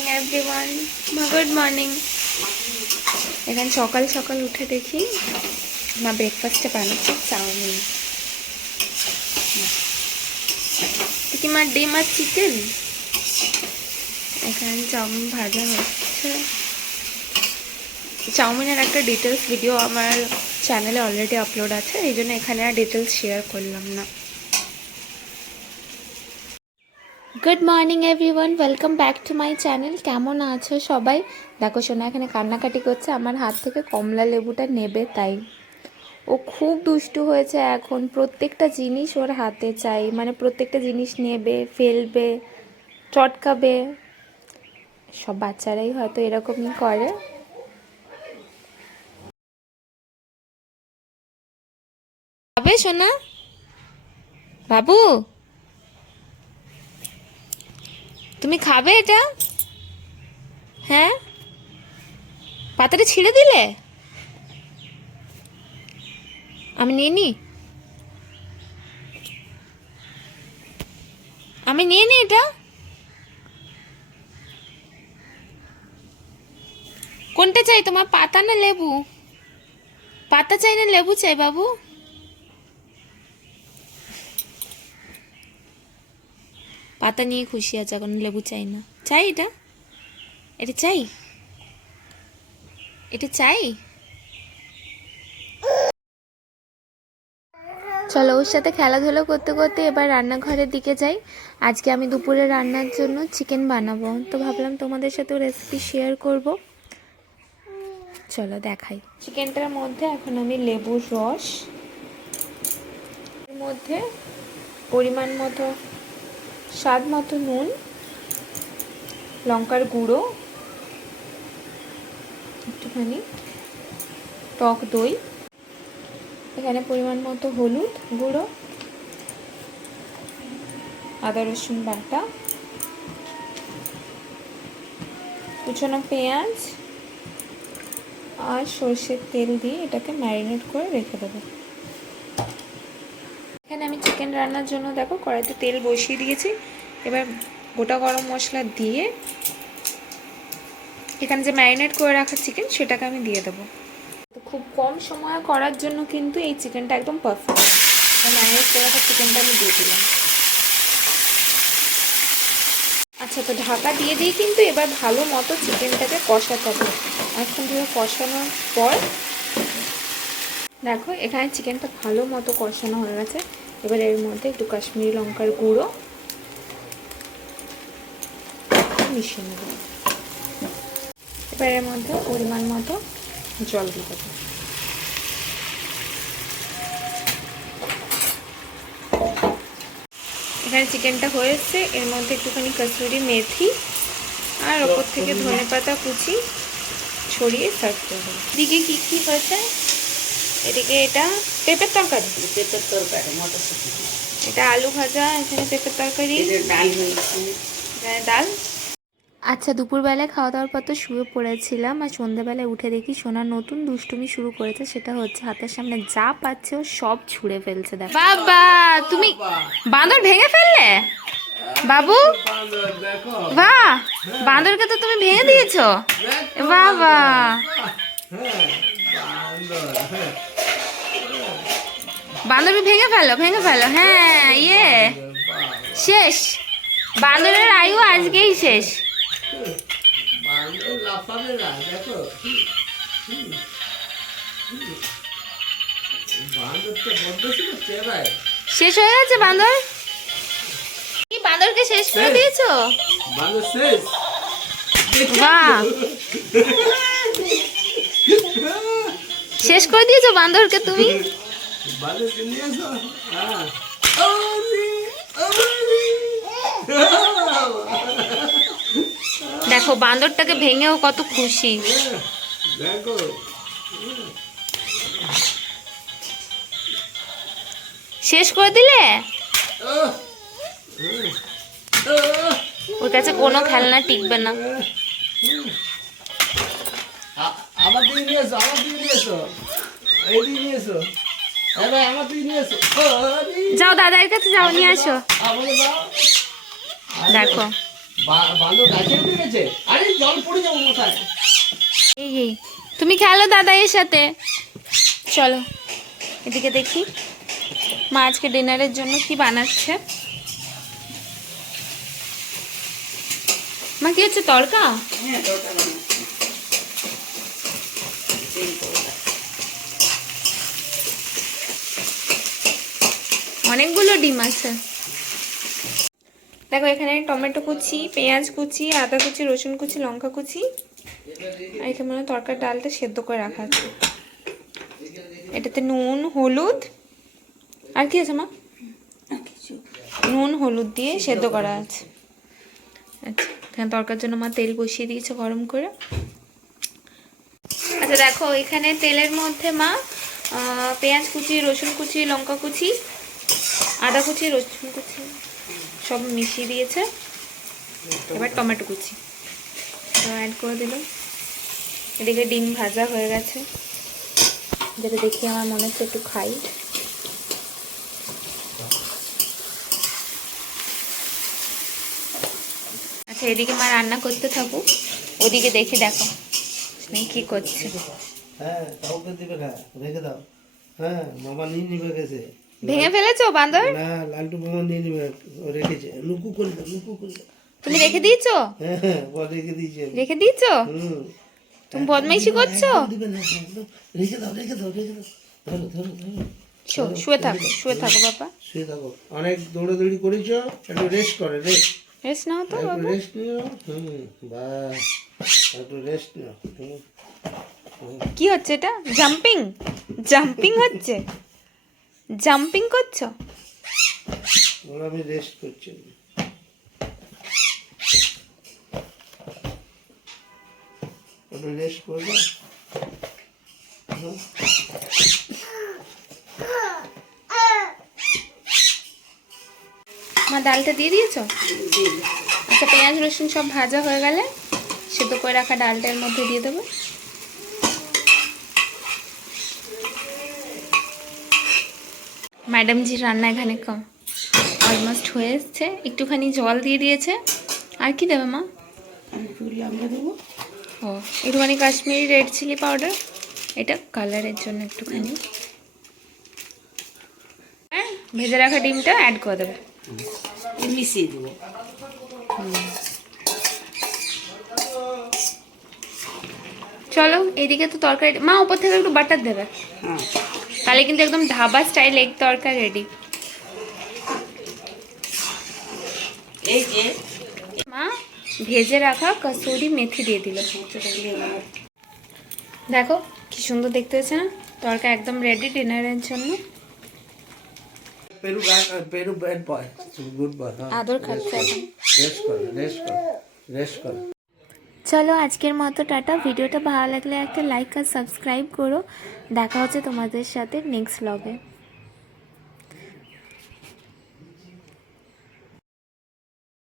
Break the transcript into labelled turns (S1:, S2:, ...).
S1: Morning everyone good morning এখানে সকাল সকাল উঠে দেখি মা ব্রেকফাস্টে বানাচ্ছে চাউমিন। কি মা ডিম আর চিকেন এখানে চাউমিন ভাজা হচ্ছে। চাউমিনের একটা ডিটেলস ভিডিও আমার চ্যানেলে অলরেডি আপলোড আছে, এই জন্য এখানে আর ডিটেলস শেয়ার করলাম না। Good morning everyone welcome back to my channel কেমন আছো সবাই? দেখো, সোনা এখানে কান্নাকাটি করছে। আমার হাত থেকে কমলা লেবুটা নেবে, তাই। ও খুব দুষ্টু হয়েছে এখন। প্রত্যেকটা জিনিস ওর হাতে চাই। মানে প্রত্যেকটা জিনিস নেবে, ফেলবে, চটকাবে। সব বাচ্চারাই হয়তো এরকমই করে। খাবে সোনা? বাবু? তুমি খাবে এটা? হ্যাঁ? পাতাটা ছিঁড়ে দিলে? আমি নিয়ে নি। আমি নিয়ে নি এটা। কোনটা চাই? তোমার পাতা না লেবু? পাতা চাই না লেবু চাই বাবু? পাতা নিয়ে খুশি আছে, এখন লেবু চাই না। চাই এটা? এটা চাই? এটা চাই? চলো, ওর সাথে খেলাধুলো করতে করতে এবার রান্নাঘরের দিকে যাই। আজকে আমি দুপুরে রান্নার জন্য চিকেন বানাবো। তো ভাবলাম তোমাদের সাথেও রেসিপি শেয়ার করব। চলো, দেখাই। চিকেনটার মধ্যে এখন আমি লেবুর রস। এর মধ্যে পরিমাণ মতো স্বাদ মতো নুন, লঙ্কার গুঁড়ো, একটুখানি টক দই, এখানে পরিমাণ মতো হলুদ গুঁড়ো, আদা রসুন বাটা, কুচনো পেঁয়াজ আর সর্ষের তেল দিয়ে এটাকে ম্যারিনেট করে রেখে দেবো। এখানে আমি চিকেন রান্নার জন্য দেখো কড়াইতে তেল বসিয়ে দিয়েছি। এবার গোটা গরম মশলা দিয়ে এখানে যে ম্যারিনেট করে রাখা চিকেন সেটাকে আমি দিয়ে দেবো। তো খুব কম সময়ে করার জন্য কিন্তু এই চিকেনটা একদম পারফেক্ট ম্যারিনেট করে রাখা চিকেনটা আমি দিয়ে দিলাম। আচ্ছা তো ঢাকা দিয়ে দিয়ে কিন্তু এবার ভালো মতো চিকেনটাকে কষাতে হবে। এখন ধরে কষানোর পর দেখো, এখানে চিকেনটা ভালো মতো কষানো হয়ে গেছে। এবার এর মধ্যে একটু কাশ্মীরি লঙ্কার গুঁড়ো মিশিয়ে নেব। এবার এর মধ্যে পরিমাণ মতো জল দিয়ে দেবো। এখানে চিকেনটা হয়েছে, এর মধ্যে একটুখানি কসুরি মেথি আর ওপর থেকে ধনে পাতা কুচি ছড়িয়ে সার্ভ করব দিকে কি কি হয়েছে? এদিকে এটা পেঁপের তরকারি।
S2: পেঁপের তরকারি মটরশুঁটি।
S1: এটা আলু ভাজা এখানে পেঁপের তরকারি।
S2: ডাল হয়েছে।
S1: এখানে ডাল। আচ্ছা দুপুরবেলায় খাওয়া দাওয়ার পর তো শুয়ে পড়েছিলাম আর সন্ধ্যাবেলায় উঠে দেখি সোনার নতুন দুষ্টুমি শুরু করেছে সেটা হচ্ছে হাতের সামনে যা পাচ্ছে ও সব ছুঁড়ে ফেলছে দেখ। বাবা তুমি বাঁদর ভেঙে ফেললে? বাবু?
S2: দেখো
S1: বাহ বাঁদরকে তো তুমি ভেঙে দিয়েছ। বাবা। বান্ধবী ভেঙে ফেলো ভেঙে ফেলো। হ্যাঁ ইয়ে। শেষ। বান্দরের আয়ু আজকেই শেষ। শেষ হয়ে গেছে বান্দর কি বান্দরকে শেষ করে দিয়েছ?
S2: বান্দর শেষ।
S1: শেষ করে দিয়েছ বান্দরকে তুমি?
S2: বান্দরকে নিয়ে এসো। হ্যাঁ।
S1: দেখো বান্দরটাকে ভেঙেও কত খুশি।
S2: দেখো।
S1: শেষ করে দিলে? ওর কাছে কোনো খেলনা টিকবে না।
S2: আমার দিকে নিয়ে এসো আমার দিকে নিয়ে এসো। এই দিকে নিয়ে এসো।
S1: যাও দাদার কাছে যাও নিয়ে আসো। দেখো। এই এই তুমি খেলো দাদা এর সাথে। চলো এদিকে দেখি। মা আজকে ডিনারের জন্য কি বানাচ্ছে? মা কি হচ্ছে তড়কা?
S3: হ্যাঁ তরকা বানাচ্ছি তেল তরকা।
S1: অনেকগুলো ডিম আছে। দেখো, এখানে টমেটো কুচি, পেঁয়াজ কুচি, আদা কুচি, রসুন কুচি, লঙ্কা কুচি। আর এখানে মানে তরকার ডালটা সেদ্ধ করে রাখা আছে। এটাতে নুন, হলুদ। আর কি আছে মা? নুন, হলুদ দিয়ে সেদ্ধ করা আছে। আচ্ছা এখানে তরকার জন্য মা তেল বসিয়ে দিয়েছে গরম করে। আচ্ছা দেখো, এখানে তেলের মধ্যে মা পেঁয়াজ কুচি, রসুন কুচি, লঙ্কা কুচি আদা কুচি, রসুন কুচি, সব মিশিয়ে দিয়েছে। এবার টমেটো কুচি। অ্যাড করে দিল এদিকে ডিম ভাজা হয়ে গেছে। যেটা দেখি আমার মনে হচ্ছে একটু খাই। আচ্ছা এদিকে মা রান্না করতে থাকুক। ওদিকে দেখি দেখো কি করছে।
S2: হ্যাঁ দিবে রেখে দাও। হ্যাঁ মামা নিয়ে নিবে গেছে।
S1: ভেঙে ফেলেছো বাঁদর
S2: না লালটু মামা নিয়ে নিবে রেখেছে। লুকু করে লুকু করে
S1: তুমি রেখে দিয়েছ?
S2: হ্যাঁ হ্যাঁ ও রেখে দিয়েছে।
S1: রেখে দিয়েছ?
S2: হুম।
S1: তুমি বদমাইশি করছ?
S2: রেখে দাও রেখে দাও রেখে দাও। ধরো ধরো ধরো।
S1: শো শুয়ে থাকো শুয়ে থাকো বাবা।
S2: শুয়ে থাকো। অনেক দৌড়াদৌড়ি করেছ একটু রেস্ট করে রেস্ট
S1: রেস্ট নাও তো বাবা।
S2: রেস্ট নিও। হুম বাস একটু রেস্ট নিও।
S1: কি হচ্ছে এটা? জাম্পিং জাম্পিং হচ্ছে? জাম্পিং করছ?
S2: আমি রেস্ট করছি একটু রেস্ট করব?
S1: মা ডালটা দিয়ে দিয়েছ? আচ্ছা পেঁয়াজ রসুন সব ভাজা হয়ে গেলে সেদ্ধ করে রাখা ডালটার মধ্যে দিয়ে দেবো। ম্যাডামজির রান্না এখানে কম অলমোস্ট হয়ে এসছে। একটুখানি জল দিয়ে দিয়েছে। আর কি দেবে মা? ও একটুখানি কাশ্মীরি রেড চিলি পাউডার। এটা কালারের জন্য একটুখানি। হ্যাঁ ভেজে রাখা ডিমটা অ্যাড করে দেবে।
S3: মিশিয়ে দেবো।
S1: চলো এইদিকে তো তরকারি মা উপর থেকে একটু বাটার দেবে।
S3: হ্যাঁ।
S1: তাহলে কিন্তু একদম dhaba style egg tadka ready
S3: এই যে
S1: মা ভেজে রাখা কসুরি মেথি দিয়ে দিল। দেখো কি সুন্দর দেখতে হয়েছে না? তরকা একদম রেডি ডিনারের জন্য।
S2: পেরু পেরু গুড বয় হ্যাঁ।
S1: আদর খাচ্ছে।
S2: রেস্ট কর রেস্ট কর রেস্ট কর।
S1: চলো আজকের মতো, টাটা। ভিডিওটা ভালো লাগলে একটা লাইক আর সাবস্ক্রাইব করো। দেখা হচ্ছে তোমাদের সাথে নেক্সট ব্লগে